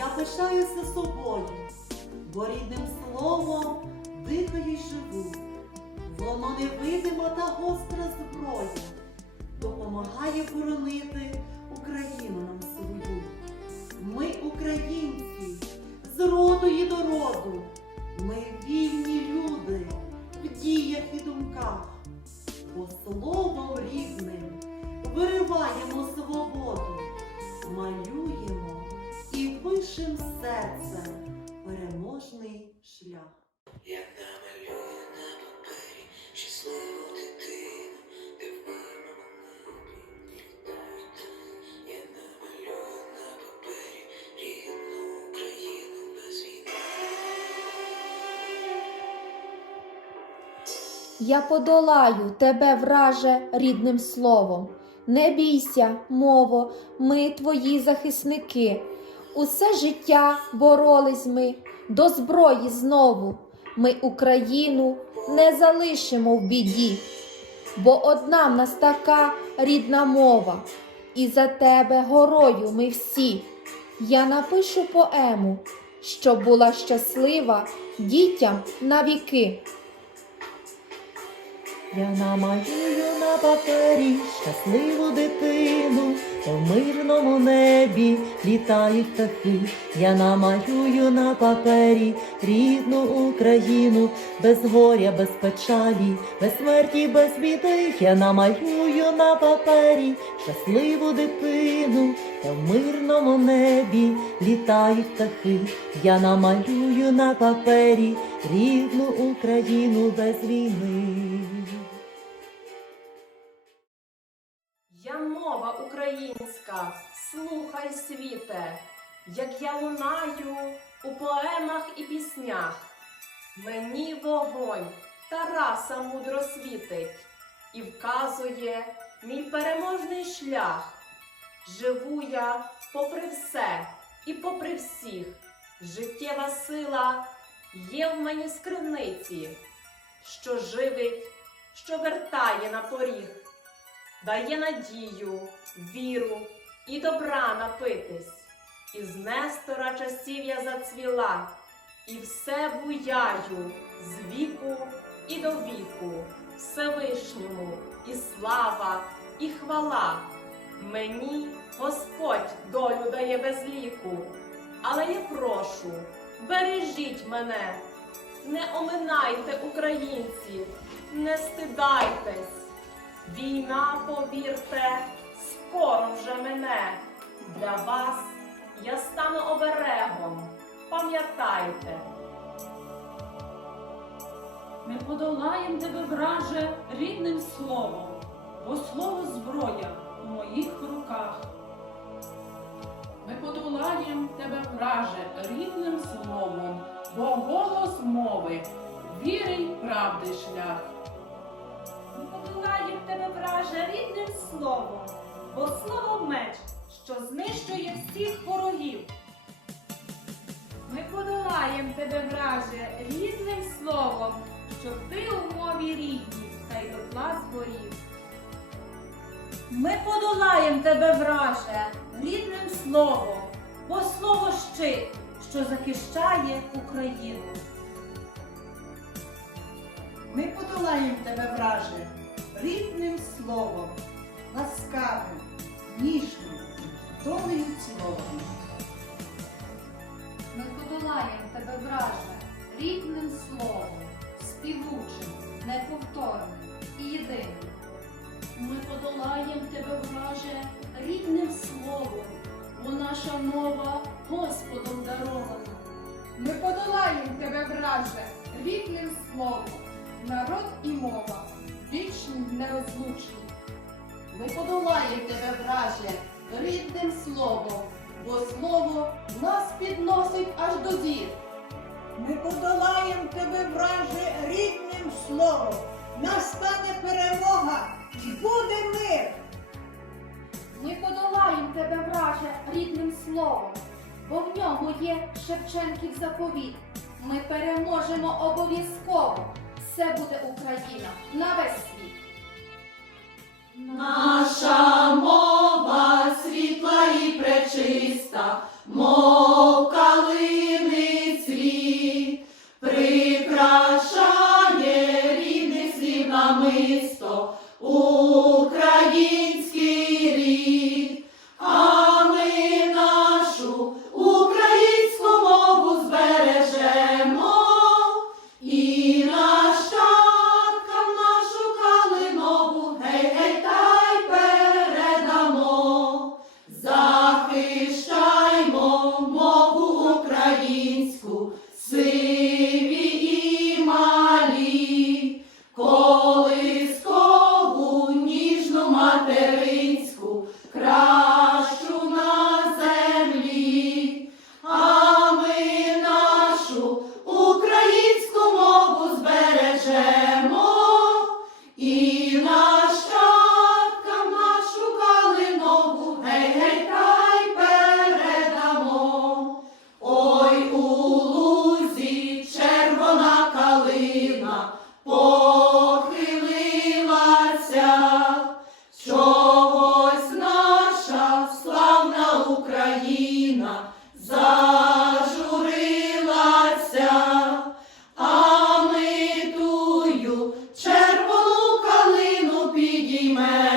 Я пишаюся собою, бо рідним словом дихаю й живу. Воно невидима та гостра зброя, допомагає боронити Україну нам свою. Ми українці, з роду і до роду. Ми вільні люди в діях і думках, бо словом рідним вириваємо свободу, малюємо і серцем переможний шлях. Я намалюю на папері щасливу дитину, де в мирному небі літають. Я намалюю на папері рідну Україну без війни. Я подолаю тебе, враже, рідним словом. Не бійся, мово, ми твої захисники. Усе життя боролись ми до зброї знову. Ми Україну не залишимо в біді, бо одна в нас така рідна мова, і за тебе горою ми всі. Я напишу поему, щоб була щаслива дітям на віки. Я намалюю на папері щасливу дитину, по мирному небі літають птахи. Я намалюю на папері рідну Україну, без горя, без печалі, без смерті, без біди. Я намалюю на папері щасливу дитину, в мирному небі літають птахи. Я намалюю на папері рідну Україну без війни. Українська, слухай світе, як я лунаю у поемах і піснях. Мені вогонь Тараса мудро світить і вказує мій переможний шлях. Живу я попри все і попри всіх. Життєва сила є в мені скривниці, що живить, що вертає на поріг дає надію, віру і добра напитись. Із Нестора часів я зацвіла, і все буяю з віку і до віку, Всевишньому і слава, і хвала. Мені Господь долю дає без ліку, але я прошу, бережіть мене, не оминайте українців, не стидайтесь. Війна, повірте, скоро вже мене. Для вас я стану оберегом. Пам'ятайте. Ми подолаєм тебе, враже, рідним словом, бо слово зброя у моїх руках. Ми подолаєм тебе, враже, рідним словом, бо голос мови, віри й правди шлях. Ми подолаєм тебе, враже, рідним словом, бо слово меч, що знищує всіх ворогів. Ми подолаєм тебе, враже, рідним словом, щоб ти у мові рідній та й дотла згорів. Ми подолаєм тебе, враже, рідним словом, бо слово щит, що захищає Україну. Ми подолаєм тебе, враже, рідним словом, ласкавим, ніжним, долею цілованим. Ми подолаєм тебе, враже, рідним словом, співучим, неповторним і єдиним. Ми подолаєм тебе, враже, рідним словом, бо наша мова Господом дарована. Ми подолаєм тебе, враже, рідним словом, народ і мова, вічні нерозлучні. Ми подолаєм тебе, враже, рідним словом, бо слово нас підносить аж до зір. Ми подолаєм тебе, враже, рідним словом. Настане перемога і буде мир. Ми подолаєм тебе, враже, рідним словом, бо в ньому є Шевченків заповіт. Ми переможемо обов'язково. Все буде Україна на весь світ. Наша мова. man.